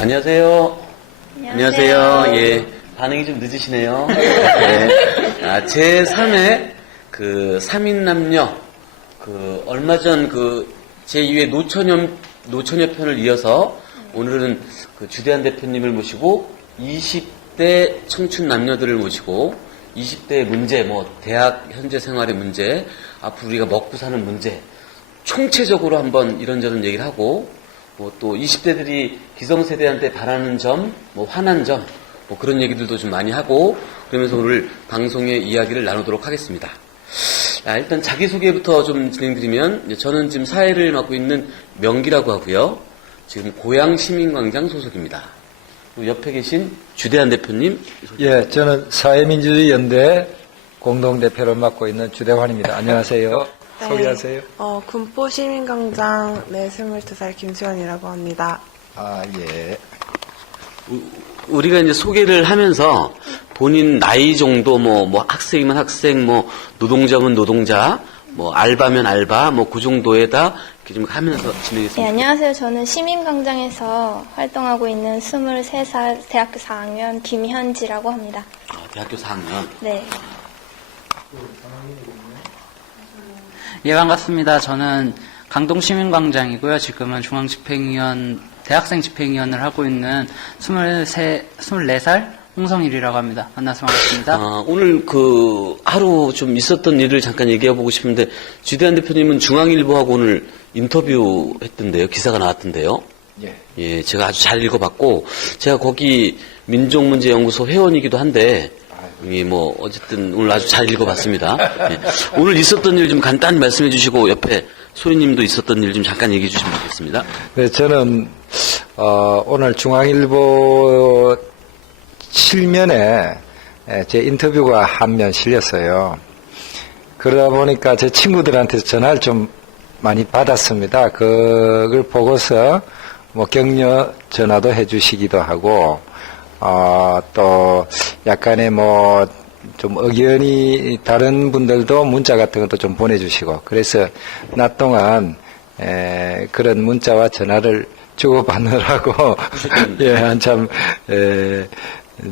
안녕하세요. 안녕하세요. 예. 반응이 좀 늦으시네요. 네. 제3회 그 3인 남녀, 얼마 전 제2회 노처녀 편을 이어서 오늘은 주대한 대표님을 모시고 20대 청춘 남녀들을 모시고 20대의 문제, 대학 현재 생활의 문제, 앞으로 우리가 먹고 사는 문제, 총체적으로 한번 이런저런 얘기를 하고, 또 20대들이 기성세대한테 바라는 점, 화난 점, 그런 얘기들도 좀 많이 하고, 그러면서 오늘 방송의 이야기를 나누도록 하겠습니다. 일단 자기소개부터 좀 진행드리면, 저는 지금 사회를 맡고 있는 명기라고 하고요. 지금 고양시민광장 소속입니다. 옆에 계신 주대한 대표님. 예, 저는 사회민주주의연대 공동대표를 맡고 있는 주대환입니다. 안녕하세요. 네. 소개하세요. 군포시민광장 22살 김수현이라고 합니다. 아, 예. 우리가 이제 소개를 하면서 본인 나이 정도, 학생이면 학생, 노동자면 노동자, 알바면 알바, 그 정도에다 이렇게 좀 하면서 진행했습니다. 네, 안녕하세요. 저는 시민광장에서 활동하고 있는 23살 대학교 4학년 김현지라고 합니다. 대학교 4학년. 네. 예, 반갑습니다. 저는 강동시민광장이고요. 지금은 중앙집행위원, 대학생 집행위원을 하고 있는 24살 홍성일이라고 합니다. 만나서 반갑습니다. 오늘 하루 좀 있었던 일을 잠깐 얘기해보고 싶은데, 주대한 대표님은 중앙일보하고 오늘 인터뷰 했던데요. 기사가 나왔던데요. 예. 예, 제가 아주 잘 읽어봤고, 제가 거기 민족문제연구소 회원이기도 한데, 어쨌든 오늘 아주 잘 읽어봤습니다. 예. 오늘 있었던 일 좀 간단히 말씀해 주시고, 옆에 소리님도 있었던 일 좀 잠깐 얘기해 주시면 좋겠습니다. 네, 저는, 오늘 중앙일보 7면에 제 인터뷰가 한 면 실렸어요. 그러다 보니까 제 친구들한테 전화를 좀 많이 받았습니다. 그걸 보고서 격려 전화도 해주시기도 하고, 또 약간의 좀 의견이 다른 분들도 문자 같은 것도 좀 보내주시고, 그래서 낮 동안 그런 문자와 전화를 주고받느라고 예, 한참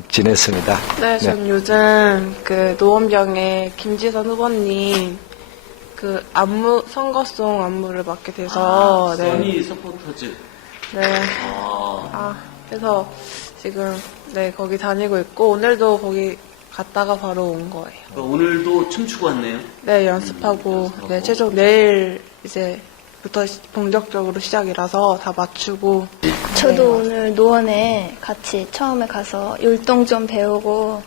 지냈습니다. 네, 전 요즘 노원병의 김지선 후보님 선거송 안무를 맡게 돼서 써니 서포터즈. 네. 그래서 지금 거기 다니고 있고 오늘도 거기 갔다가 바로 온 거예요. 오늘도 춤추고 왔네요. 네, 연습하고 최종 내일 이제부터 본격적으로 시작이라서 다 맞추고. 저도 오늘 노원에 같이 처음에 가서 율동 좀 배우고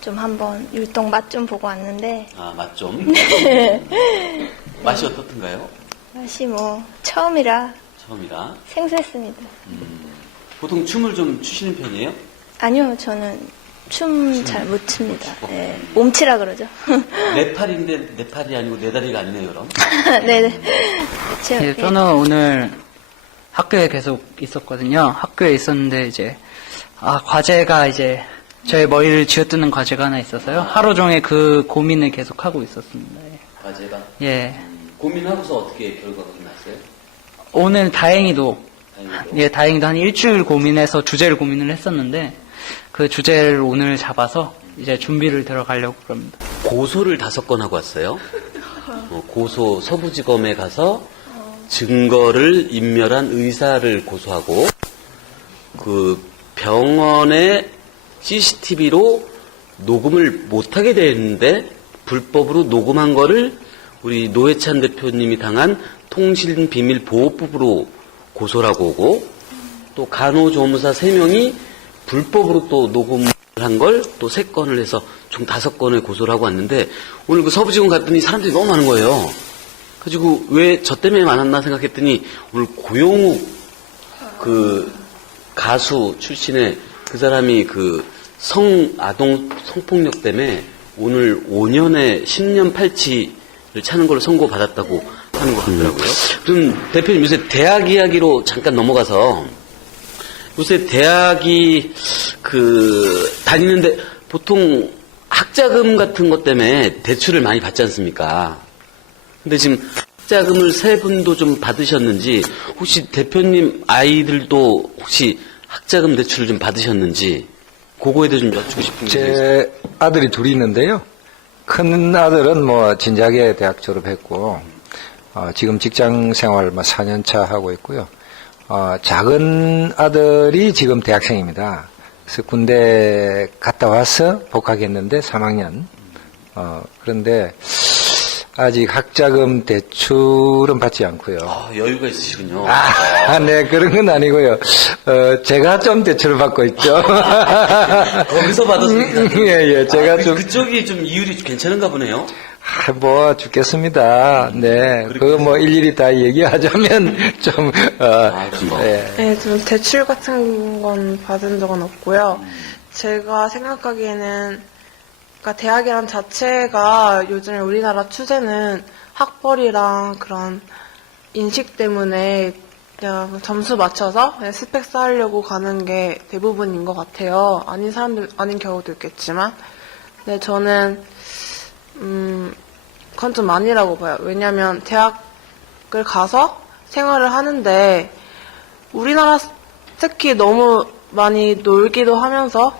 좀 한번 율동 맛 좀 보고 왔는데 맛 좀. 맛이 어떻던가요? 맛이 처음이라 처음이라. 생소했습니다. 보통 춤을 좀 추시는 편이에요? 아니요, 저는 춤 잘 못 춥니다. 네, 몸치라 그러죠. 네 팔인데 네 팔이 아니고 네 다리가 아니네요, 그럼. 네네. 예, 저는 오늘 학교에 계속 있었거든요. 학교에 있었는데 과제가 저의 머리를 쥐어뜯는 과제가 하나 있어서요. 하루 종일 그 고민을 계속 하고 있었습니다. 예. 과제가? 예. 고민하고서 어떻게 결과가 났어요? 오늘 다행히도 한 일주일 고민해서 주제를 고민을 했었는데, 그 주제를 오늘 잡아서 이제 준비를 들어가려고 그럽니다. 고소를 5건 하고 왔어요. 고소 서부지검에 가서 증거를 인멸한 의사를 고소하고, 병원의 CCTV로 녹음을 못하게 됐는데 불법으로 녹음한 거를 우리 노회찬 대표님이 당한 통신비밀보호법으로 고소를 하고 오고, 또 간호조무사 3명이 불법으로 또 녹음을 한 걸 또 3건을 해서 총 5건을 고소를 하고 왔는데, 오늘 서부지검 갔더니 사람들이 너무 많은 거예요. 그래가지고 왜 저 때문에 많았나 생각했더니, 오늘 고영욱 가수 출신의 그 사람이 아동 성폭력 때문에 오늘 5년에 10년 팔치를 차는 걸로 선고받았다고 하는 것 같더라고요. 그럼 대표님 요새 대학 이야기로 잠깐 넘어가서, 요새 대학이 다니는데 보통 학자금 같은 것 때문에 대출을 많이 받지 않습니까? 근데 지금 학자금을 3분도 좀 받으셨는지, 혹시 대표님 아이들도 혹시 학자금 대출을 좀 받으셨는지 그거에 대해 좀 여쭙고 싶은 게 제 아들이 둘이 있는데요. 큰 아들은 뭐 진작에 대학 졸업했고 지금 직장 생활 4년 차 하고 있고요. 작은 아들이 지금 대학생입니다. 그래서 군대 갔다 와서 복학했는데 3학년. 그런데 아직 학자금 대출은 받지 않고요. 여유가 있으시군요. 네, 그런 건 아니고요. 제가 좀 대출을 받고 있죠. 거기서 받았습니다. 예, 제가 좀. 그쪽이 좀 이율이 괜찮은가 보네요. 뭐, 죽겠습니다. 네. 그거 뭐, 일일이 다 얘기하자면, 좀, 그런가요? 예. 네, 좀 대출 같은 건 받은 적은 없고요. 제가 생각하기에는 그러니까 대학이란 자체가 요즘에 우리나라 추세는 학벌이랑 그런 인식 때문에 그냥 점수 맞춰서 그냥 스펙 쌓으려고 가는 게 대부분인 것 같아요. 아닌 사람들, 아닌 경우도 있겠지만. 근데 저는, 그건 좀 아니라고 봐요. 왜냐면 대학을 가서 생활을 하는데 우리나라 특히 너무 많이 놀기도 하면서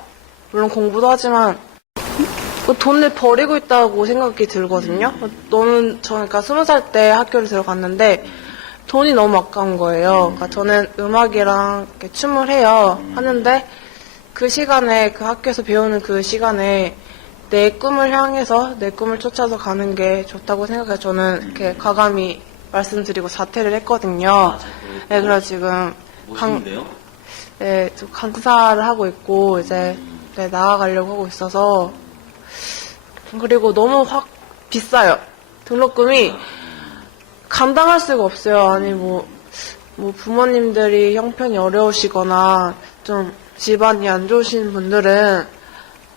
물론 공부도 하지만 돈을 버리고 있다고 생각이 들거든요. 저는 그러니까 20살 때 학교를 들어갔는데 돈이 너무 아까운 거예요. 그러니까 저는 음악이랑 이렇게 춤을 해요. 하는데 그 시간에 그 학교에서 배우는 그 시간에 내 꿈을 향해서 내 꿈을 쫓아서 가는 게 좋다고 생각해서 저는 이렇게 과감히 말씀드리고 자퇴를 했거든요. 네, 그래서 지금 멋있는데요? 네, 좀 강사를 하고 있고 이제 네, 나아가려고 하고 있어서 그리고 너무 확 비싸요. 등록금이 감당할 수가 없어요. 아니 뭐 부모님들이 형편이 어려우시거나 좀 집안이 안 좋으신 분들은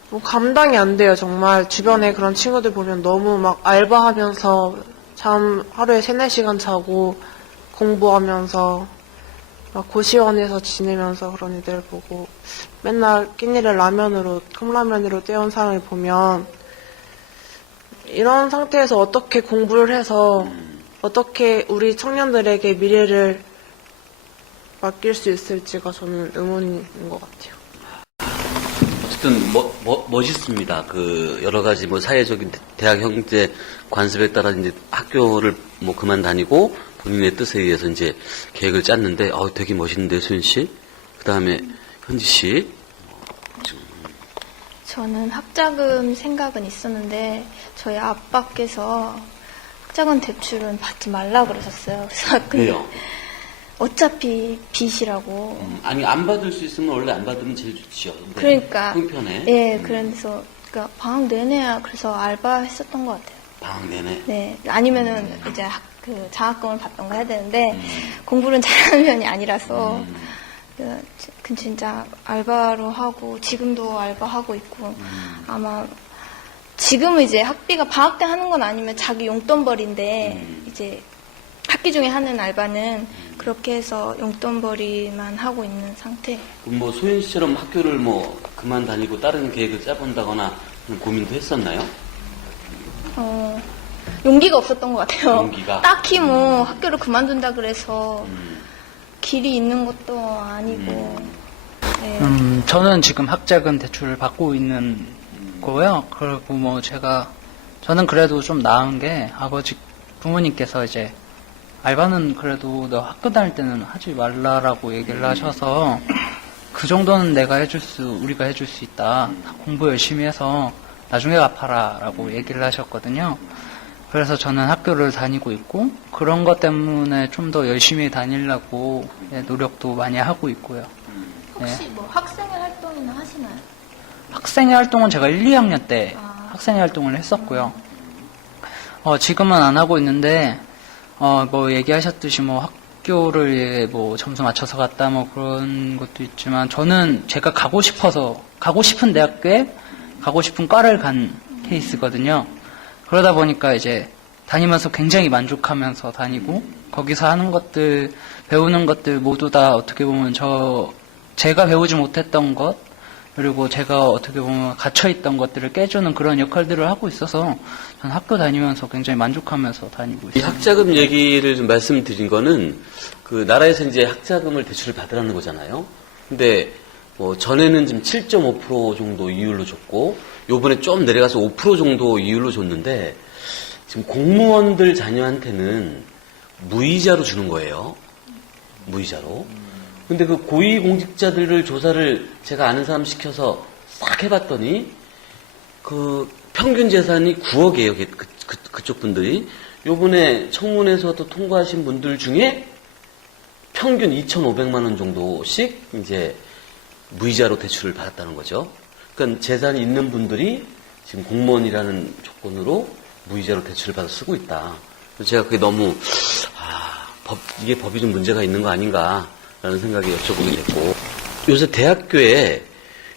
뭐 감당이 안 돼요. 정말 주변에 그런 친구들 보면 너무 막 알바하면서 잠 하루에 3-4시간 자고 공부하면서 막 고시원에서 지내면서 그런 애들 보고 맨날 끼니를 컵라면으로 때운 사람을 보면 이런 상태에서 어떻게 공부를 해서 어떻게 우리 청년들에게 미래를 맡길 수 있을지가 저는 의문인 것 같아요. 어쨌든 멋있습니다. 그 여러 가지 뭐 사회적인 대학 형제 관습에 따라 이제 학교를 뭐 그만 다니고 본인의 뜻에 의해서 이제 계획을 짰는데 되게 멋있는데 수현 씨. 그다음에 현지 씨. 저는 학자금 생각은 있었는데 저희 아빠께서 학자금 대출은 받지 말라 그러셨어요. 그래서 왜요? 어차피 빚이라고. 아니 안 받을 수 있으면 원래 안 받으면 제일 좋지요. 근데 그러니까. 형편에. 예, 그래서 그러니까 방학 내내야 그래서 알바했었던 것 같아요. 방학 내내. 네, 아니면은 이제 그 장학금을 받던가 해야 되는데 공부는 잘하는 편이 아니라서 그 진짜 알바로 하고 지금도 알바하고 있고 아마 지금은 이제 학비가 방학 때 하는 건 아니면 자기 용돈벌이인데 이제 학기 중에 하는 알바는 그렇게 해서 용돈벌이만 하고 있는 상태. 그럼 뭐 소연 씨처럼 학교를 뭐 그만 다니고 다른 계획을 짜본다거나 그런 고민도 했었나요? 용기가 없었던 것 같아요. 용기가? 딱히 뭐 학교를 그만둔다 그래서 길이 있는 것도 아니고. 네. 저는 지금 학자금 대출을 받고 있는 거고요. 그리고 뭐 저는 그래도 좀 나은 게 아버지 부모님께서 이제 알바는 그래도 너 학교 다닐 때는 하지 말라라고 얘기를 하셔서 그 정도는 우리가 해줄 수 있다. 공부 열심히 해서 나중에 갚아라라고 얘기를 하셨거든요. 그래서 저는 학교를 다니고 있고 그런 것 때문에 좀 더 열심히 다니려고 노력도 많이 하고 있고요. 혹시 뭐 학생회 활동이나 하시나요? 학생회 활동은 제가 1, 2학년 때 학생회 활동을 했었고요. 지금은 안 하고 있는데 뭐 얘기하셨듯이 뭐 학교를 뭐 점수 맞춰서 갔다 뭐 그런 것도 있지만 저는 제가 가고 싶은 대학교에 가고 싶은 과를 간 케이스거든요. 그러다 보니까 이제 다니면서 굉장히 만족하면서 다니고 거기서 하는 것들 배우는 것들 모두 다 어떻게 보면 제가 배우지 못했던 것 그리고 제가 어떻게 보면 갇혀있던 것들을 깨주는 그런 역할들을 하고 있어서 저는 학교 다니면서 굉장히 만족하면서 다니고 이 있어요. 학자금 얘기를 좀 말씀드린 거는 그 나라에서 이제 학자금을 대출을 받으라는 거잖아요. 근데 뭐 전에는 지금 7.5% 정도 이율로 줬고 요번에 좀 내려가서 5% 정도 이율로 줬는데 지금 공무원들 자녀한테는 무이자로 주는 거예요. 무이자로. 근데 그 고위공직자들을 조사를 제가 아는 사람 시켜서 싹 해봤더니 그 평균 재산이 9억이에요. 그쪽 분들이. 요번에 청문회에서도 통과하신 분들 중에 평균 2,500만 원 정도씩 이제 무이자로 대출을 받았다는 거죠. 그러니까 재산이 있는 분들이 지금 공무원이라는 조건으로 무이자로 대출을 받아 쓰고 있다. 제가 그게 너무 이게 법이 좀 문제가 있는 거 아닌가라는 생각에 여쭤보게 됐고, 요새 대학교에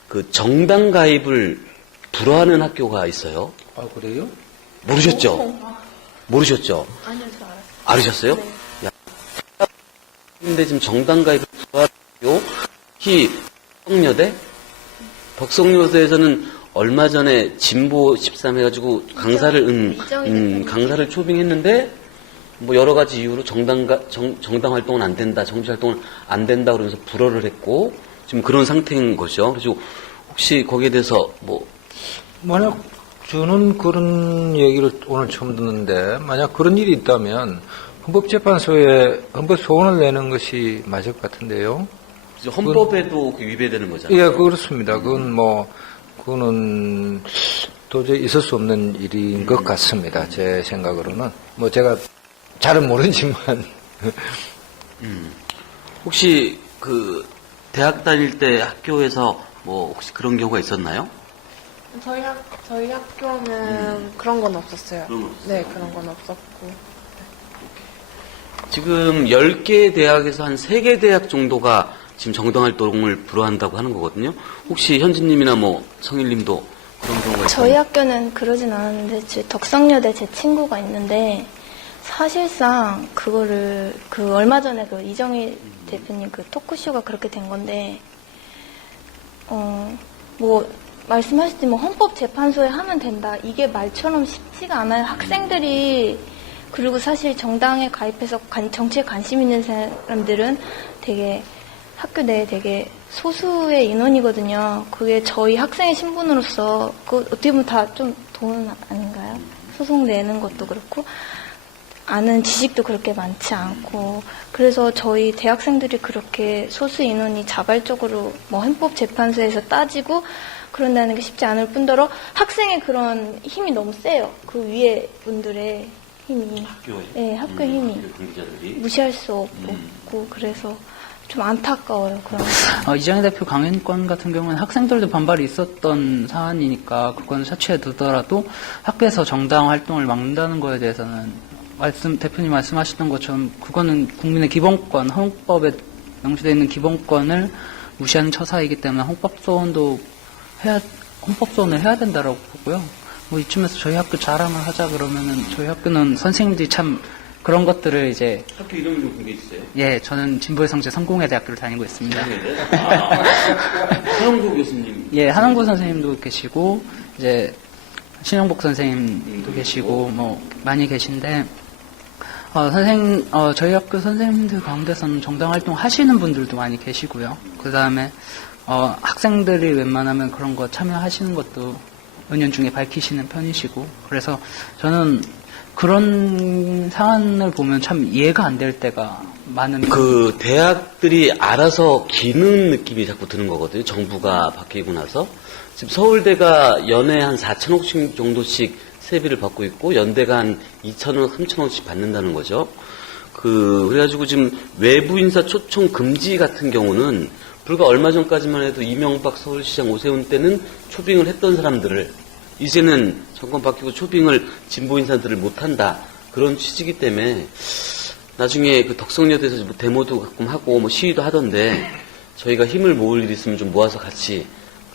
그 정당 가입을 불허하는 학교가 있어요. 아, 그래요? 모르셨죠? 모르셨죠? 아니요, 저 알았어요. 알으셨어요? 네. 근데 지금 정당 가입을 불허하는 학교, 특히 덕성여대에서는 얼마 전에 진보 13 해가지고 강사를 강사를 초빙했는데 뭐 여러 가지 이유로 정당 활동은 안 된다, 정치 활동은 안 된다 그러면서 불허를 했고 지금 그런 상태인 거죠. 그래서 혹시 거기에 대해서 뭐 만약 저는 그런 얘기를 오늘 처음 듣는데 만약 그런 일이 있다면 헌법재판소에 헌법 소원을 내는 것이 맞을 것 같은데요. 헌법에도 위배되는 거잖아요. 예, 그렇습니다. 그거는 도저히 있을 수 없는 일인 것 같습니다. 제 생각으로는. 뭐 제가 잘은 모르지만. 혹시 그 대학 다닐 때 학교에서 뭐 혹시 그런 경우가 있었나요? 저희 학교는 그런 건 없었어요. 그런 건 없었어요? 네, 그런 건 없었고. 지금 10개 대학에서 한 3개 대학 정도가 지금 정당활동을 불허한다고 하는 거거든요. 혹시 현진님이나 뭐 성일님도 그런 경우가 저희 있나요? 학교는 그러진 않았는데 덕성여대 제 친구가 있는데 사실상 그거를 얼마 전에 그 이정희 대표님 그 토크쇼가 그렇게 된 건데 뭐 말씀하셨지 뭐 헌법재판소에 하면 된다 이게 말처럼 쉽지가 않아요. 학생들이 그리고 사실 정당에 가입해서 정치에 관심 있는 사람들은 되게 학교 내에 되게 소수의 인원이거든요. 그게 저희 학생의 신분으로서 그 어떻게 보면 다 좀 돈 아닌가요? 소송 내는 것도 그렇고 아는 지식도 그렇게 많지 않고 그래서 저희 대학생들이 그렇게 소수 인원이 자발적으로 뭐 헌법재판소에서 따지고 그런다는 게 쉽지 않을 뿐더러 학생의 그런 힘이 너무 세요. 그 위에 분들의 힘이. 학교에? 네, 학교의 힘이. 관계자들이? 무시할 수 없고 그래서 좀 안타까워요. 그런 거. 이정희 대표 강연권 같은 경우는 학생들도 반발이 있었던 사안이니까 그건 사치해 두더라도 학교에서 정당 활동을 막는다는 거에 대해서는 대표님 말씀하셨던 것처럼 그거는 국민의 기본권, 헌법에 명시되어 있는 기본권을 무시하는 처사이기 때문에 헌법소원을 해야 된다라고 보고요. 뭐 이쯤에서 저희 학교 자랑을 하자 그러면은 저희 학교는 선생님들이 참 그런 것들을 이제 학교 이름 좀 공개해 주세요. 예, 저는 진보의 성제 성공회대학교를 다니고 있습니다. 한홍구 교수님. 예, 한원구 선생님도 계시고 이제 신영복 선생님도 계시고 뭐 많이 계신데 저희 학교 선생님들 가운데서는 정당 활동 하시는 분들도 많이 계시고요. 그 다음에 학생들이 웬만하면 그런 거 참여하시는 것도 은연중에 밝히시는 편이시고 그래서 저는 그런 사안을 보면 참 이해가 안 될 때가 많은 그 대학들이 알아서 기는 느낌이 자꾸 드는 거거든요. 정부가 바뀌고 나서. 지금 서울대가 연에 한 4천억씩 정도씩 세비를 받고 있고 연대가 한 2천억, 3천억씩 받는다는 거죠. 그래가지고 지금 외부 인사 초청 금지 같은 경우는 불과 얼마 전까지만 해도 이명박 서울시장 오세훈 때는 초빙을 했던 사람들을 이제는 정권 바뀌고 초빙을 진보 인사들을 못한다. 그런 취지이기 때문에 나중에 그 덕성여대에서 뭐 데모도 가끔 하고 뭐 시위도 하던데 저희가 힘을 모을 일 있으면 좀 모아서 같이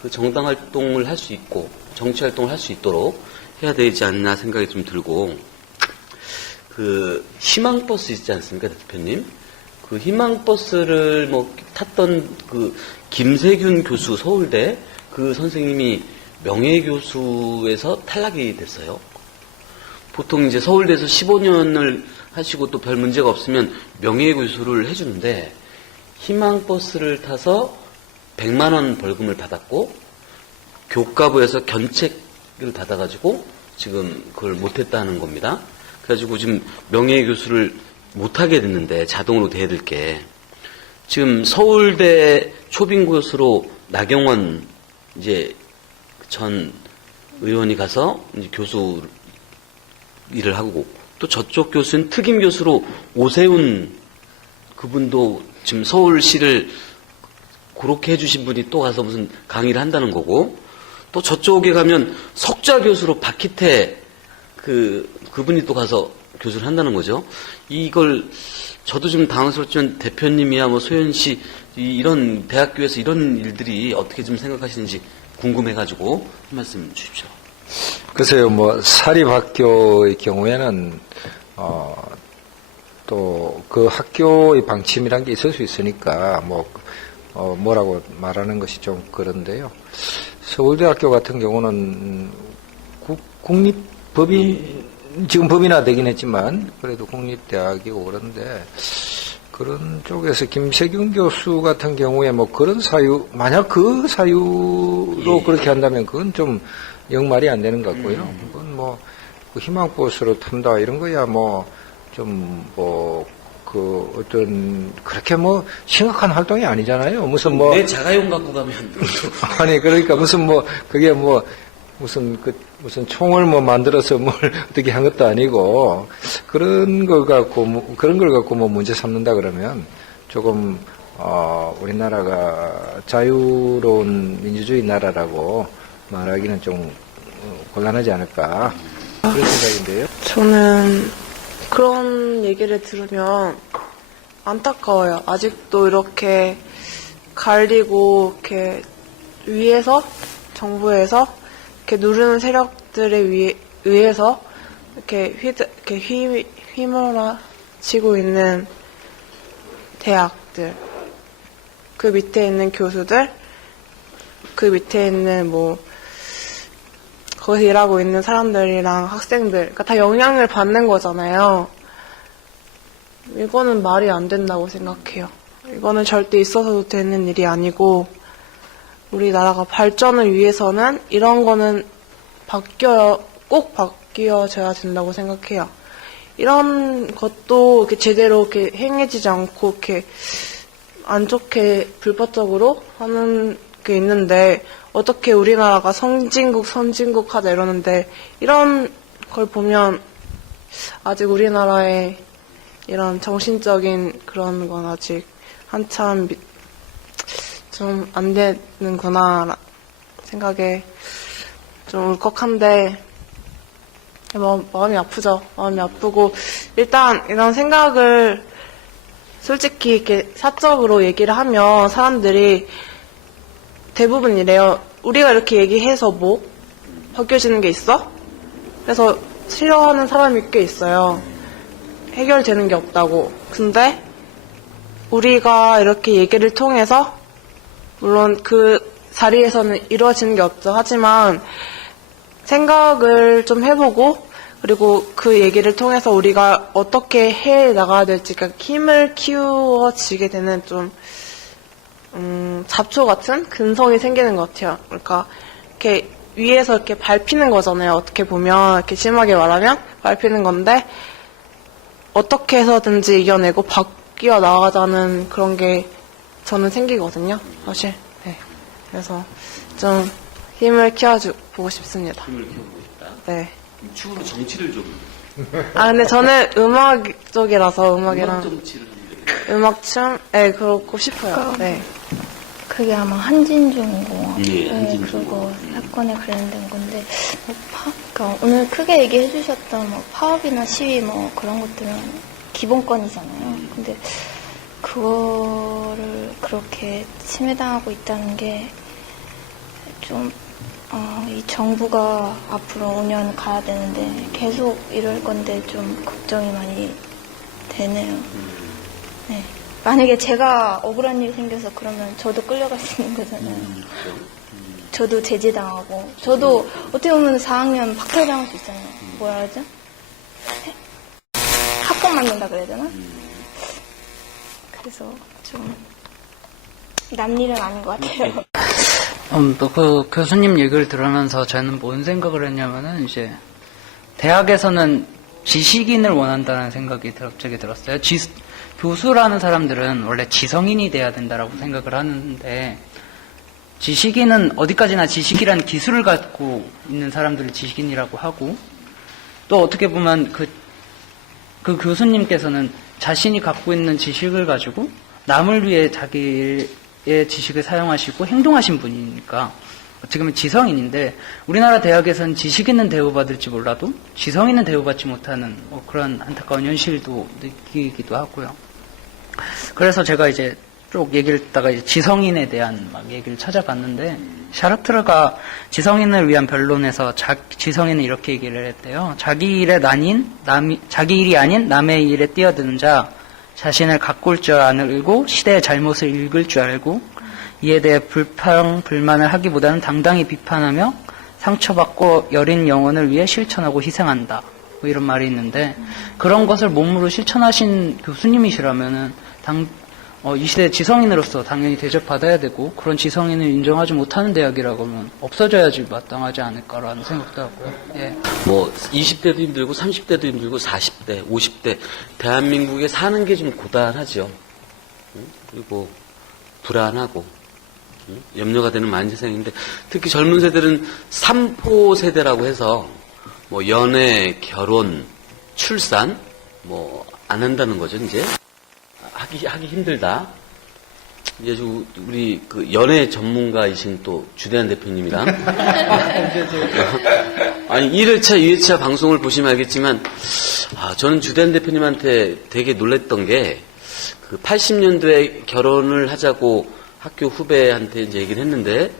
그 정당 활동을 할 수 있고 정치 활동을 할 수 있도록 해야 되지 않나 생각이 좀 들고 그 희망버스 있지 않습니까, 대표님? 그 희망버스를 뭐 탔던 그 김세균 교수 서울대 그 선생님이 명예교수에서 탈락이 됐어요. 보통 이제 서울대에서 15년을 하시고 또 별 문제가 없으면 명예교수를 해주는데 희망버스를 타서 100만 원 벌금을 받았고 교과부에서 견책을 받아가지고 지금 그걸 못했다는 겁니다. 그래가지고 지금 명예교수를 못하게 됐는데 자동으로 돼야 될 게 지금 서울대 초빙교수로 나경원 이제 전 의원이 가서 이제 교수 일을 하고 또 저쪽 교수는 특임 교수로 오세훈 그분도 지금 서울시를 그렇게 해주신 분이 또 가서 무슨 강의를 한다는 거고 또 저쪽에 가면 석좌 교수로 박희태 그분이 또 가서 교수를 한다는 거죠. 이걸 저도 좀 당황스럽지만 대표님이야 뭐 소연 씨 이런 대학교에서 이런 일들이 어떻게 좀 생각하시는지 궁금해가지고 한 말씀 주십시오. 글쎄요, 뭐 사립학교의 경우에는 또 그 학교의 방침이란 게 있을 수 있으니까 뭐라고 말하는 것이 좀 그런데요. 서울대학교 같은 경우는 국립법인 지금 법인화 되긴 했지만 그래도 국립대학이고 그런데 그런 쪽에서 김세균 교수 같은 경우에 뭐 그런 사유 만약 그 사유로 그렇게 한다면 그건 좀 영 말이 안 되는 것 같고요. 그건 그 희망버스로 탄다 이런 거야 그 어떤 그렇게 심각한 활동이 아니잖아요. 무슨 내 자가용 갖고 가면 아니 그러니까 그게 무슨 총을 만들어서 뭘 어떻게 한 것도 아니고 그런 걸 갖고 문제 삼는다 그러면 조금 우리나라가 자유로운 민주주의 나라라고 말하기는 좀 곤란하지 않을까 그런 생각인데요. 저는 그런 얘기를 들으면 안타까워요. 아직도 이렇게 갈리고 이렇게 위에서 정부에서 이렇게 누르는 세력들에 의해서 이렇게 휘몰아치고 있는 대학들, 그 밑에 있는 교수들, 그 밑에 있는 거기서 일하고 있는 사람들이랑 학생들, 그러니까 다 영향을 받는 거잖아요. 이거는 말이 안 된다고 생각해요. 이거는 절대 있어서도 되는 일이 아니고, 우리나라가 발전을 위해서는 이런 거는 꼭 바뀌어져야 된다고 생각해요. 이런 것도 이렇게 제대로 이렇게 행해지지 않고 이렇게 안 좋게 불법적으로 하는 게 있는데 어떻게 우리나라가 선진국 하자 이러는데 이런 걸 보면 아직 우리나라의 이런 정신적인 그런 건 아직 한참 좀 안 되는구나 생각에 좀 울컥한데 마음이 아프죠. 마음이 아프고 일단 이런 생각을 솔직히 이렇게 사적으로 얘기를 하면 사람들이 대부분 이래요. 우리가 이렇게 얘기해서 바뀌어지는 게 있어? 그래서 싫어하는 사람이 꽤 있어요. 해결되는 게 없다고. 근데 우리가 이렇게 얘기를 통해서 물론 그 자리에서는 이루어지는 게 없죠. 하지만 생각을 좀 해보고 그리고 그 얘기를 통해서 우리가 어떻게 해 나가야 될지 그러니까 힘을 키워지게 되는 좀 잡초 같은 근성이 생기는 것 같아요. 그러니까 이렇게 위에서 이렇게 밟히는 거잖아요. 어떻게 보면 이렇게 심하게 말하면 밟히는 건데 어떻게 해서든지 이겨내고 바뀌어 나가자는 그런 게 저는 생기거든요. 사실. 네. 그래서 좀 힘을 키워보고 싶습니다. 힘을 키워보고 싶다. 네. 추후로 정치를 좀. 근데 저는 음악 쪽이라서 음악이랑 정치를 음악 춤, 네, 그러고 싶어요. 네. 그게 아마 한진중공업 예, 한진중공업. 그거 사건에 관련된 건데 그러니까 오늘 크게 얘기해 주셨던 파업이나 시위 그런 것들은 기본권이잖아요. 근데 그거를 그렇게 침해당하고 있다는 게 좀 이 정부가 앞으로 5년 가야 되는데 계속 이럴 건데 좀 걱정이 많이 되네요. 네. 만약에 제가 억울한 일이 생겨서 그러면 저도 끌려갈 수 있는 거잖아요. 저도 제지당하고 저도 어떻게 보면 4학년 박탈당할 수 있잖아요. 뭐라 하죠? 학권 맞는다 그래야 되나? 그래서 좀 남일은 아닌 것 같아요. 또 그 교수님 얘기를 들으면서 저는 뭔 생각을 했냐면은 이제 대학에서는 지식인을 원한다는 생각이 갑자기 들었어요. 교수라는 사람들은 원래 지성인이 돼야 된다라고 생각을 하는데 지식인은 어디까지나 지식이라는 기술을 갖고 있는 사람들을 지식인이라고 하고 또 어떻게 보면 그 교수님께서는 자신이 갖고 있는 지식을 가지고 남을 위해 자기의 지식을 사용하시고 행동하신 분이니까 어떻게 보면 지성인인데 우리나라 대학에서는 지식인은 대우받을지 몰라도 지성인은 대우받지 못하는 그런 안타까운 현실도 느끼기도 하고요. 그래서 제가 이제 쭉 얘기를 듣다가 이제 지성인에 대한 막 얘기를 찾아봤는데 샤르트르가 지성인을 위한 변론에서 지성인은 이렇게 얘기를 했대요. 자기 일이 아닌 남의 일에 뛰어드는 자, 자신을 가꿀 줄 알고 시대의 잘못을 읽을 줄 알고 이에 대해 불만을 하기보다는 당당히 비판하며 상처받고 여린 영혼을 위해 실천하고 희생한다. 뭐 이런 말이 있는데 그런 것을 몸으로 실천하신 교수님이시라면은 이 시대 지성인으로서 당연히 대접받아야 되고 그런 지성인을 인정하지 못하는 대학이라고 하면 없어져야지 마땅하지 않을까라는 생각도 하고요. 예. 뭐 20대도 힘들고 30대도 힘들고 40대, 50대 대한민국에 사는 게 좀 고단하죠. 그리고 불안하고 염려가 되는 많은 세상인데 특히 젊은 세대는 3포 세대라고 해서 뭐 연애, 결혼, 출산 뭐 안 한다는 거죠. 이제 하기 힘들다. 이제 우리 그 연애 전문가이신 또 주대한 대표님이랑 아니 1회차, 2회차 방송을 보시면 알겠지만 저는 주대한 대표님한테 되게 놀랬던 게 그 80년도에 결혼을 하자고 학교 후배한테 이제 얘기를 했는데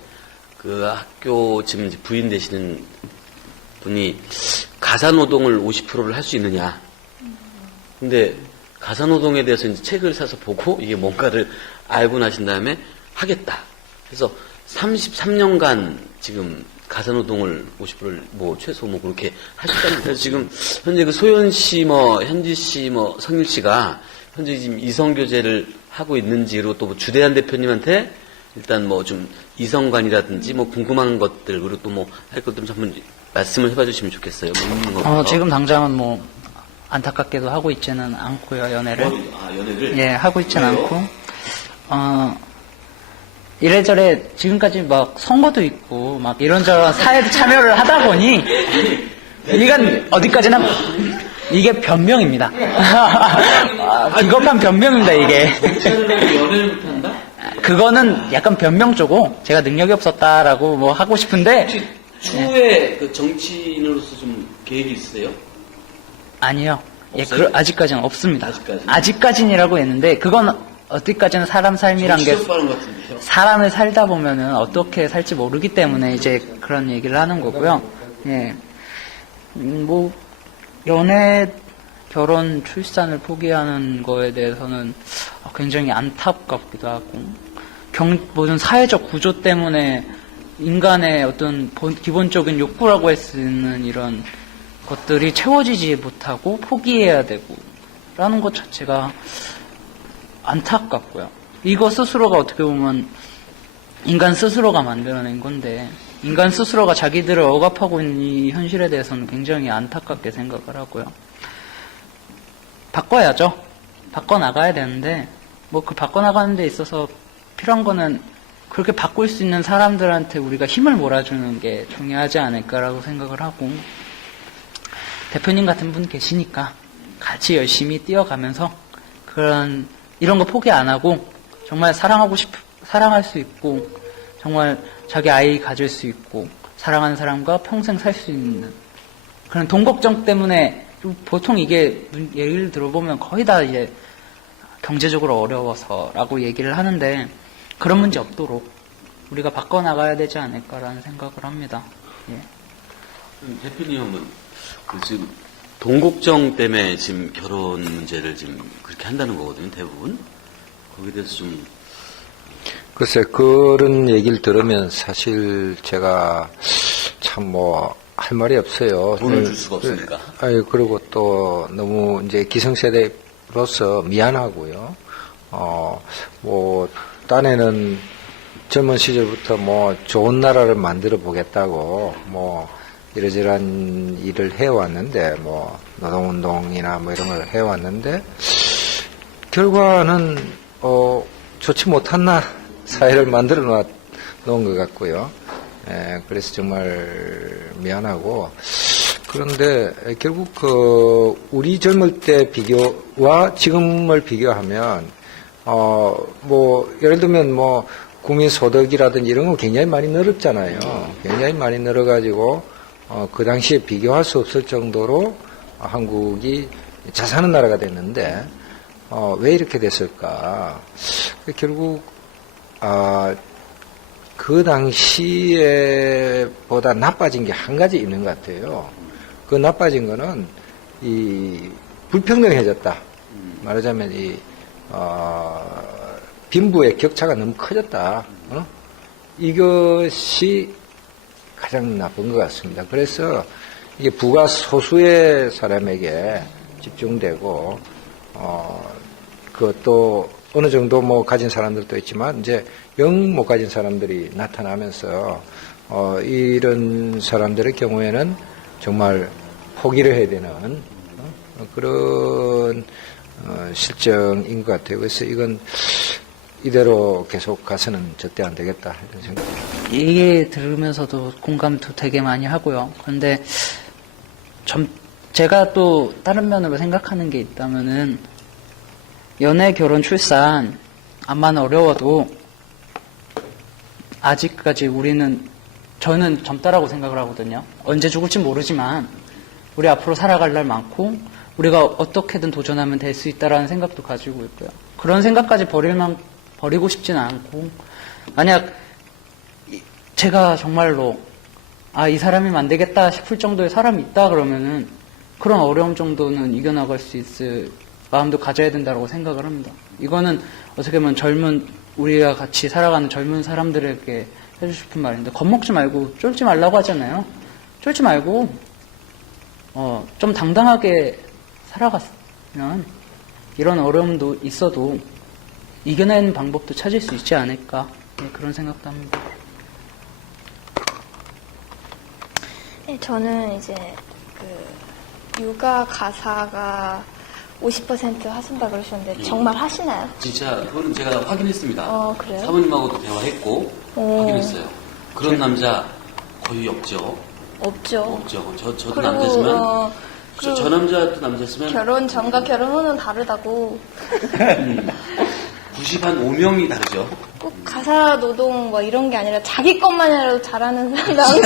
그 학교 지금 이제 부인 되시는 분이 가사노동을 50%를 할 수 있느냐. 근데 가사노동에 대해서 이제 책을 사서 보고 이게 뭔가를 알고 나신 다음에 하겠다. 그래서 33년간 지금 가사노동을 50%를 뭐 최소 뭐 그렇게 하셨다는 그래서 지금 현재 그 소연 씨 뭐 현지 씨 뭐 성일 씨가 현재 지금 이성교제를 하고 있는지 그리고 또 뭐 주대한 대표님한테 일단 뭐 좀 이성관이라든지 뭐 궁금한 것들 그리고 또 뭐 할 것들 좀 한번 말씀을 해봐 주시면 좋겠어요. 뭐 있는 것부터. 지금 당장은 뭐 안타깝게도 하고 있지는 않고요, 연애를. 연애를? 예, 하고 있지는 않고. 이래저래 지금까지 막 선거도 있고 막 이런저런 사회에 참여를 하다 보니 이건 어디까지나 이게 변명입니다. 비겁한 변명입니다, 이게. 연애를 못한다? 그거는 약간 변명조고 제가 능력이 없었다라고 뭐 하고 싶은데 혹시 추후에 그 정치인으로서 좀 계획이 있으세요? 아니요. 예, 없어요? 아직까지는 없습니다. 아직까지는? 아직까지라고 했는데 그건 어디까지는 사람 삶이란 게 정치적 발언 같은데요? 사람을 살다 보면은 어떻게 살지 모르기 때문에 이제 그런 얘기를 하는 거고요. 예. 뭐 연애, 결혼, 출산을 포기하는 거에 대해서는 굉장히 안타깝기도 하고 모든 사회적 구조 때문에 인간의 어떤 기본적인 욕구라고 할 수 있는 이런 것들이 채워지지 못하고 포기해야 되고 라는 것 자체가 안타깝고요. 이거 스스로가 어떻게 보면 인간 스스로가 만들어낸 건데 인간 스스로가 자기들을 억압하고 있는 이 현실에 대해서는 굉장히 안타깝게 생각을 하고요. 바꿔야죠. 바꿔나가야 되는데 뭐 그 바꿔나가는 데 있어서 필요한 거는 그렇게 바꿀 수 있는 사람들한테 우리가 힘을 몰아주는 게 중요하지 않을까라고 생각을 하고 대표님 같은 분 계시니까 같이 열심히 뛰어가면서 이런 거 포기 안 하고 정말 사랑할 수 있고 정말 자기 아이 가질 수 있고 사랑하는 사람과 평생 살 수 있는 그런 돈 걱정 때문에 보통 이게 얘기를 들어보면 거의 다 이제 경제적으로 어려워서라고 얘기를 하는데 그런 문제 없도록 우리가 바꿔나가야 되지 않을까라는 생각을 합니다. 예. 대표님 한번 지금 돈 걱정 때문에 지금 결혼 문제를 지금 그렇게 한다는 거거든요, 대부분. 거기에 대해서 좀 글쎄 그런 얘기를 들으면 사실 제가 참 뭐 할 말이 없어요. 돈을 줄 수가 없으니까. 그리고 또 너무 이제 기성세대로서 미안하고요. 뭐 딴에는 젊은 시절부터 뭐 좋은 나라를 만들어 보겠다고 뭐 이러저러한 일을 해왔는데 뭐 노동운동이나 뭐 이런 걸 해왔는데 결과는 좋지 못한 사회를 만들어 놓은 것 같고요. 그래서 정말 미안하고 그런데 결국 우리 젊을 때 비교와 지금을 비교하면 뭐 예를 들면 뭐 국민 소득이라든지 이런 거 굉장히 많이 늘었잖아요. 굉장히 많이 늘어가지고 그 당시에 비교할 수 없을 정도로 한국이 잘 사는 나라가 됐는데 왜 이렇게 됐을까? 결국 그 당시에 보다 나빠진 게 한 가지 있는 것 같아요. 그 나빠진 거는 이 불평등해졌다. 말하자면 빈부의 격차가 너무 커졌다. 이것이 가장 나쁜 것 같습니다. 그래서 이게 부가 소수의 사람에게 집중되고 그것도 어느 정도 뭐 가진 사람들도 있지만 이제 영 못 가진 사람들이 나타나면서 이런 사람들의 경우에는 정말 포기를 해야 되는 그런 실정인 것 같아요. 그래서 이건 이대로 계속 가서는 절대 안 되겠다 이런 생각. 얘기 들으면서도 공감도 되게 많이 하고요. 그런데 제가 또 다른 면으로 생각하는 게 있다면은 연애, 결혼, 출산 암만 어려워도 아직까지 저는 젊다라고 생각을 하거든요. 언제 죽을지 모르지만 우리 앞으로 살아갈 날 많고 우리가 어떻게든 도전하면 될 수 있다라는 생각도 가지고 있고요. 그런 생각까지 버리고 싶지는 않고 만약 제가 정말로 이 사람이면 안 되겠다 싶을 정도의 사람이 있다 그러면은 그런 어려움 정도는 이겨나갈 수 있을 마음도 가져야 된다고 생각을 합니다. 이거는 어떻게 보면 우리가 같이 살아가는 젊은 사람들에게 해주고 싶은 말인데 겁먹지 말고 쫄지 말라고 하잖아요. 쫄지 말고 좀 당당하게 살아갔으면 이런 어려움도 있어도 이겨내는 방법도 찾을 수 있지 않을까 그런 생각도 합니다. 네, 저는 이제 육아 가사가 50% 하신다 그러셨는데 정말 하시나요? 진짜 그거는 제가 확인했습니다. 그래요? 사모님하고도 대화했고 확인했어요. 그런 남자 거의 없죠. 없죠. 저도 그리고, 남자지만 저 남자도 남자였으면 결혼 전과 결혼 후는 다르다고. 95명이 다르죠. 꼭 가사 노동 뭐 이런 게 아니라 자기 것만이라도 잘하는 사람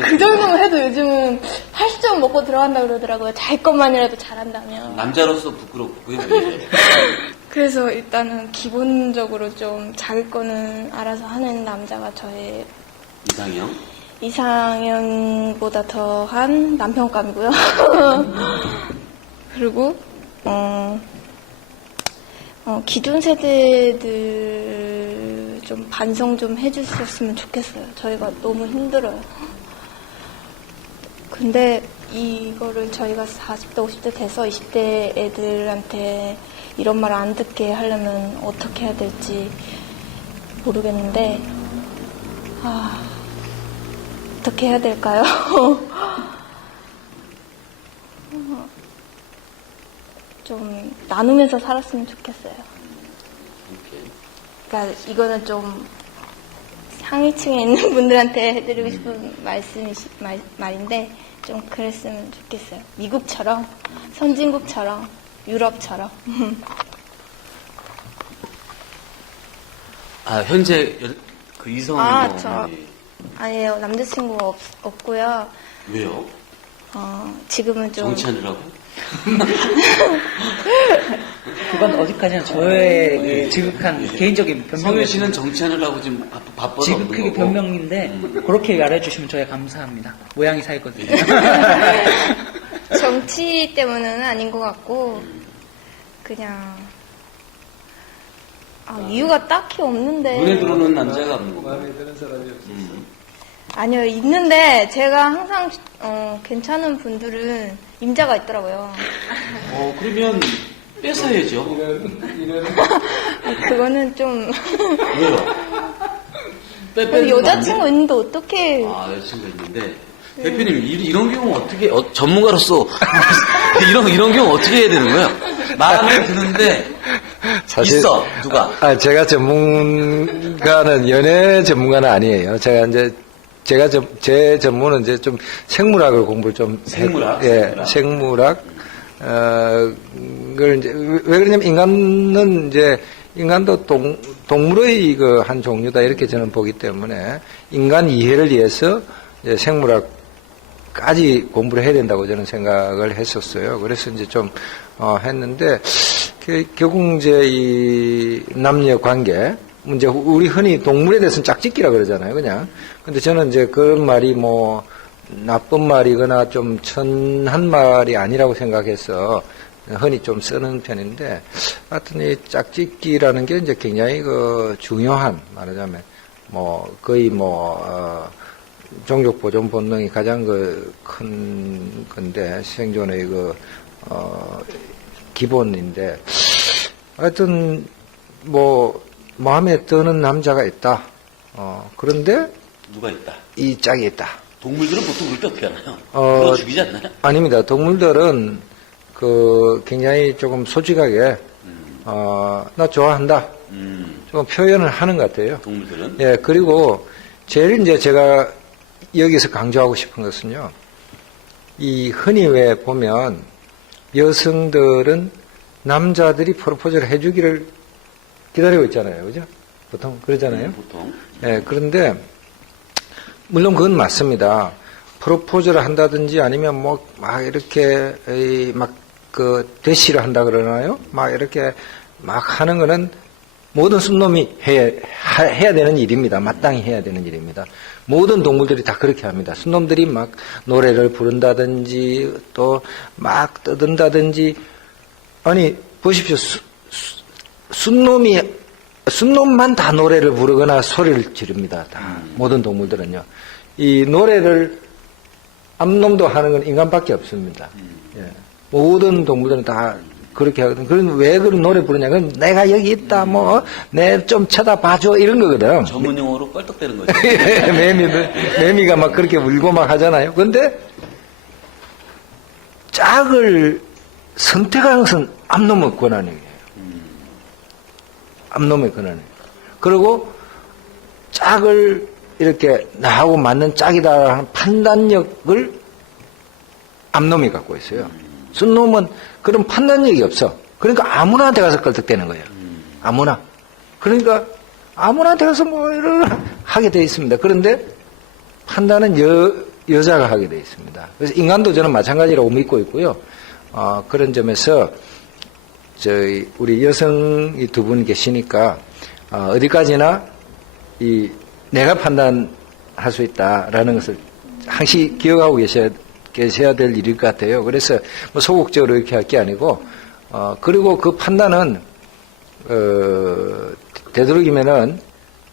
그 정도면 해도 요즘은 80점 먹고 들어간다 그러더라고요. 자기 것만이라도 잘한다면. 남자로서 부끄럽고요. 예. 그래서 일단은 기본적으로 좀 자기 거는 알아서 하는 남자가 저의 이상형보다 더한 남편감이고요. 그리고 기존 세대들 좀 반성 좀 해주셨으면 좋겠어요. 저희가 너무 힘들어요. 근데 이거를 저희가 40대, 50대 돼서 20대 애들한테 이런 말 안 듣게 하려면 어떻게 해야 될지 모르겠는데, 어떻게 해야 될까요? 좀 나누면서 살았으면 좋겠어요. 그러니까 이거는 좀 상위층에 있는 분들한테 해드리고 싶은 말인데 좀 그랬으면 좋겠어요. 미국처럼, 선진국처럼, 유럽처럼. 현재 그 이성은 아니에요. 남자친구가 없고요. 왜요? 지금은 좀 정치하느라고? 그건 어디까지나 저의 지극한 개인적인 성현 변명이에요. 씨는 정치하느라고 지금 바빠서 지극하게 없는 거고. 변명인데 그렇게 말해주시면 저희 감사합니다. 모양이 살거든요. 정치 때문은 아닌 것 같고 그냥 이유가 딱히 없는데. 눈에 들어오는 남자가 없는 거고. 마음에 드는 사람이 없어. 아니요, 있는데 제가 항상 괜찮은 분들은 임자가 있더라고요. 그러면 뺏어야죠. 그거는 좀 왜요? 빼는 여자친구 있는데 어떻게 아, 여자친구 있는데. 대표님, 이런 경우 어떻게, 전문가로서, 이런 경우 어떻게 해야 되는 거예요? 마음에 드는데, 사실- 있어, 누가. 제가 전문가는 연애 전문가는 아니에요. 제 전문은 이제 좀 생물학을 공부를 좀 생물학? 예, 생물학. 그걸 이제 왜 그러냐면 인간도 동물의 그 한 종류다 이렇게 저는 보기 때문에 인간 이해를 위해서 이제 생물학까지 공부를 해야 된다고 저는 생각을 했었어요. 그래서 이제 좀 했는데 결국 이제 이 남녀 관계 이제 우리 흔히 동물에 대해서는 짝짓기라 그러잖아요, 그냥. 근데 저는 이제 그런 말이 뭐 나쁜 말이거나 좀 천한 말이 아니라고 생각해서 흔히 좀 쓰는 편인데, 하여튼 이 짝짓기라는 게 이제 굉장히 그 중요한, 말하자면 뭐 거의 종족 보존 본능이 가장 큰 건데 생존의 기본인데, 하여튼 뭐 마음에 드는 남자가 있다. 그런데 누가 있다. 이 짝이 있다. 동물들은 보통 그럴 때 어떻게 하나요? 어, 그거 죽이지 않나요? 아닙니다. 동물들은 굉장히 조금 솔직하게 나 좋아한다. 좀 표현을 하는 것 같아요. 동물들은? 예, 그리고 제일 이제 제가 여기서 강조하고 싶은 것은요. 이 흔히 왜 보면 여성들은 남자들이 프로포즈를 해주기를 기다리고 있잖아요. 그죠? 보통 그러잖아요. 보통. 예, 그런데 물론 그건 맞습니다. 프로포즈를 한다든지 아니면 뭐 막 이렇게 대시를 한다 그러나요? 막 이렇게 막 하는 거는 모든 순놈이 해야 되는 일입니다. 마땅히 해야 되는 일입니다. 모든 동물들이 다 그렇게 합니다. 순놈들이 막 노래를 부른다든지 또 막 떠든다든지, 아니 보십시오. 순놈만 다 노래를 부르거나 소리를 지릅니다. 다 모든 동물들은요. 이 노래를 암놈도 하는 건 인간밖에 없습니다. 예. 모든 동물들은 다 그렇게 하거든. 그럼 왜 그런 노래 부르냐면 내가 여기 있다, 내 좀 쳐다봐줘 이런 거거든. 전문 용어로 껄떡대는 거죠. 매미가 막 그렇게 울고 막 하잖아요. 근데 짝을 선택하는 것은 암놈의 권한이에요. 암놈의 권한이에요. 그리고 짝을 이렇게 나하고 맞는 짝이다 하는 판단력을 암놈이 갖고 있어요. 순놈은 그런 판단력이 없어. 그러니까 아무나한테 가서 껄떡대는 거예요. 아무나. 그러니까 아무나한테 가서 이런 하게 돼 있습니다. 그런데 판단은 여자가 하게 돼 있습니다. 그래서 인간도 저는 마찬가지라고 믿고 있고요. 그런 점에서 우리 여성이 두 분 계시니까 어디까지나 내가 판단할 수 있다라는 것을 항시 기억하고 계셔야 될 일일 것 같아요. 그래서 소극적으로 이렇게 할 게 아니고, 그리고 그 판단은 되도록이면은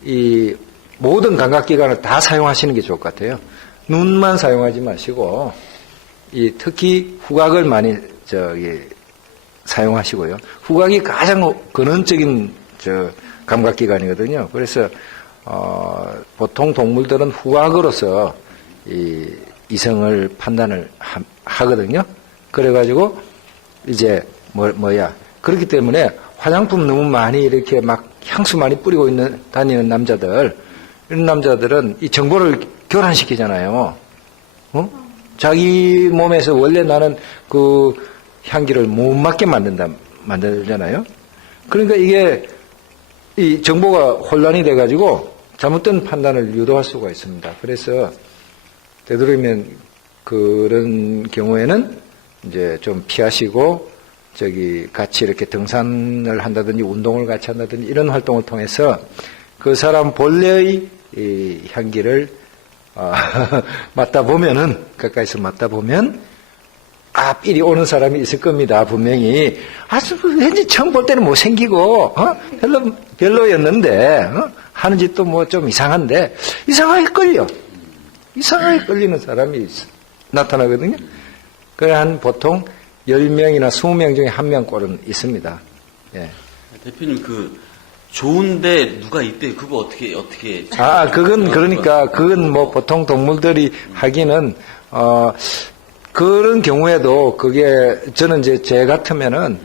이 모든 감각기관을 다 사용하시는 게 좋을 것 같아요. 눈만 사용하지 마시고, 특히 후각을 많이 사용하시고요. 후각이 가장 근원적인 감각기관이거든요. 그래서 보통 동물들은 후각으로서 이성을 판단을 하거든요. 그래가지고 이제 그렇기 때문에 화장품 너무 많이 이렇게 막 향수 많이 뿌리고 다니는 남자들, 이런 남자들은 이 정보를 교란시키잖아요. 자기 몸에서 원래 나는 그 향기를 못 맡게 만들잖아요. 그러니까 이게 이 정보가 혼란이 돼가지고 잘못된 판단을 유도할 수가 있습니다. 그래서 되도록이면 그런 경우에는 이제 좀 피하시고 같이 이렇게 등산을 한다든지 운동을 같이 한다든지 이런 활동을 통해서 그 사람 본래의 이 향기를 가까이서 맡다 보면 삘이 오는 사람이 있을 겁니다. 분명히. 왠지 처음 볼 때는 못생기고, 별로였는데, 하는 짓도 좀 이상한데, 이상하게 끌리는 사람이 나타나거든요. 보통 10명이나 20명 중에 1명 꼴은 있습니다. 예. 대표님 그 좋은데 누가 있대 그거 어떻게 그건 뭐 보통 동물들이 하기는, 그런 경우에도 그게 저는 이제 제 같으면은,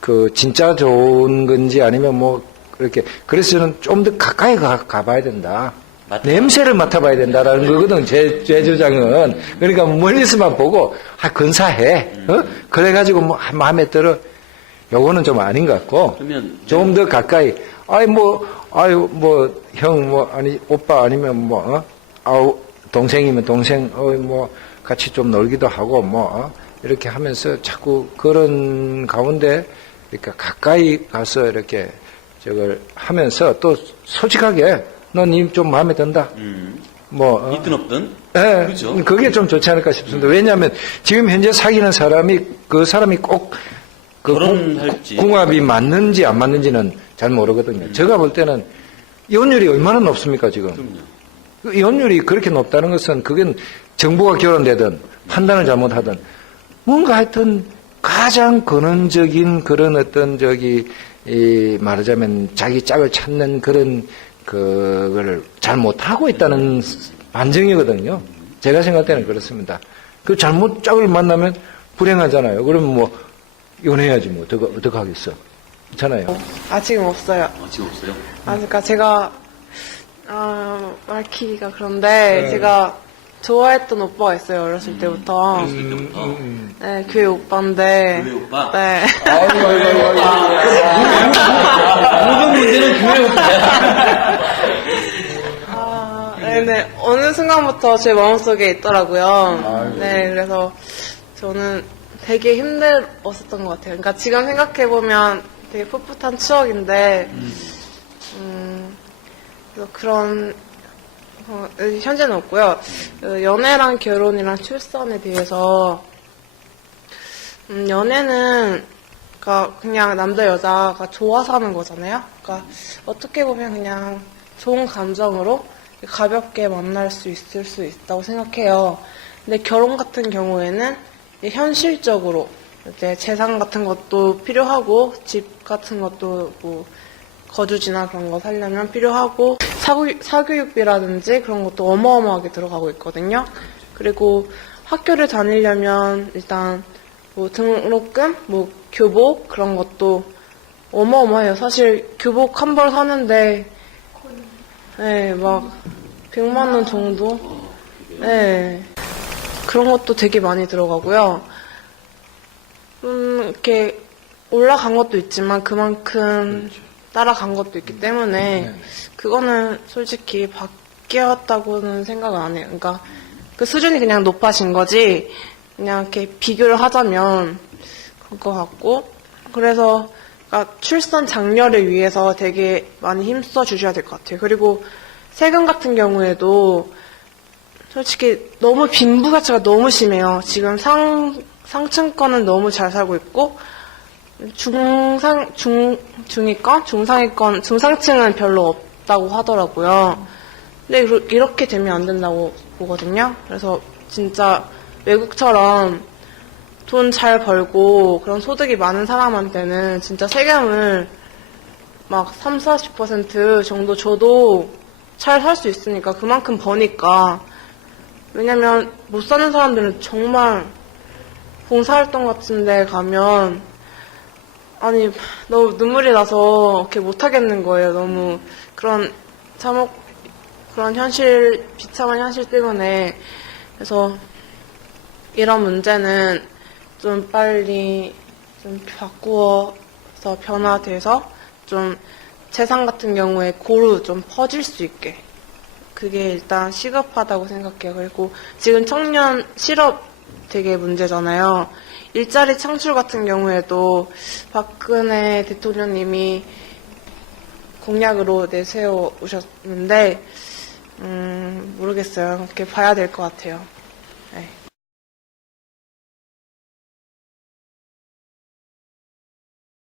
그 진짜 좋은 건지 아니면 뭐 그렇게, 그래서 저는 좀 더 가까이 가봐야 된다. 냄새를 맡아봐야 된다라는 거거든, 제 주장은. 그러니까 멀리서만 보고, 근사해. 그래가지고 뭐 마음에 들어. 요거는 좀 아닌 것 같고, 그러면 좀 더 가까이, 형, 오빠 아니면 동생이면 동생, 같이 좀 놀기도 하고, 이렇게 하면서 자꾸 그런 가운데, 그러니까 가까이 가서 이렇게 저걸 하면서 또 솔직하게, 넌 이 좀 마음에 든다. 있든 없든 예, 그렇죠. 그게 좀 좋지 않을까 싶습니다. 왜냐하면 지금 현재 사귀는 그 사람이 꼭 결혼할지. 궁합이 맞는지 안 맞는지는 잘 모르거든요. 제가 볼 때는 이혼율이 얼마나 높습니까, 지금? 그 이혼율이 그렇게 높다는 것은 그건 정부가 결혼되든 판단을 잘못하든 뭔가 하여튼 가장 근원적인 그런 어떤 말하자면 자기 짝을 찾는 그런 그거를 잘 못하고 있다는 반증이거든요. 제가 생각할 때는 그렇습니다. 그 잘못 짝을 만나면 불행하잖아요. 그러면 뭐 이혼해야지 뭐 어떻게 하겠어. 그렇잖아요. 아직은 없어요. 지금 없어요? 그러니까 제가 말키기가 그런데 제가 좋아했던 오빠가 있어요. 어렸을 때부터. 어렸을 때부터. 네, 교회 오빠인데. 교회 오빠? 네. 모든 문제는 교회 오빠야. 네. 어느 순간부터 제 마음속에 있더라고요. 네, 그래서 저는 되게 힘들었었던 것 같아요. 그러니까 지금 생각해보면 되게 풋풋한 추억인데, 그래서 그런, 현재는 없고요. 연애랑 결혼이랑 출산에 대해서, 연애는, 그러니까 그냥 남자 여자가 좋아서 하는 거잖아요. 그러니까 어떻게 보면 그냥 좋은 감정으로 가볍게 만날 수 있을 수 있다고 생각해요. 근데 결혼 같은 경우에는 현실적으로 이제 재산 같은 것도 필요하고 집 같은 것도 뭐 거주지나 그런 거 살려면 필요하고 사교육비라든지 그런 것도 어마어마하게 들어가고 있거든요. 그리고 학교를 다니려면 일단 뭐 등록금, 뭐 교복 그런 것도 어마어마해요. 사실 교복 한 벌 사는데 네, 막 100만 원 정도? 네. 그런 것도 되게 많이 들어가고요. 이렇게 올라간 것도 있지만 그만큼 따라간 것도 있기 때문에 그거는 솔직히 바뀌었다고는 생각을 안 해요. 그러니까 그 수준이 그냥 높아진 거지 그냥 이렇게 비교를 하자면 그럴 것 같고 그래서 그러니까 출산 장려를 위해서 되게 많이 힘써 주셔야 될 것 같아요. 그리고 세금 같은 경우에도 솔직히 너무 빈부격차가 너무 심해요. 지금 상층권은 너무 잘 살고 있고 중위권, 중상위권, 중상층은 별로 없다고 하더라고요. 근데 이렇게 되면 안 된다고 보거든요. 그래서 진짜 외국처럼 돈 잘 벌고 그런 소득이 많은 사람한테는 진짜 세금을 막 30-40% 정도 줘도 잘 살 수 있으니까 그만큼 버니까 왜냐면 못 사는 사람들은 정말 봉사활동 같은 데 가면 아니 너무 눈물이 나서 이렇게 못 하겠는 거예요. 너무 그런 그런 현실 비참한 현실 때문에 그래서 이런 문제는 좀 빨리 좀 바꾸어서 변화돼서 좀 재산 같은 경우에 고루 좀 퍼질 수 있게 그게 일단 시급하다고 생각해요. 그리고 지금 청년 실업 되게 문제잖아요. 일자리 창출 같은 경우에도 박근혜 대통령님이 공약으로 내세워 오셨는데 모르겠어요. 이렇게 봐야 될 것 같아요.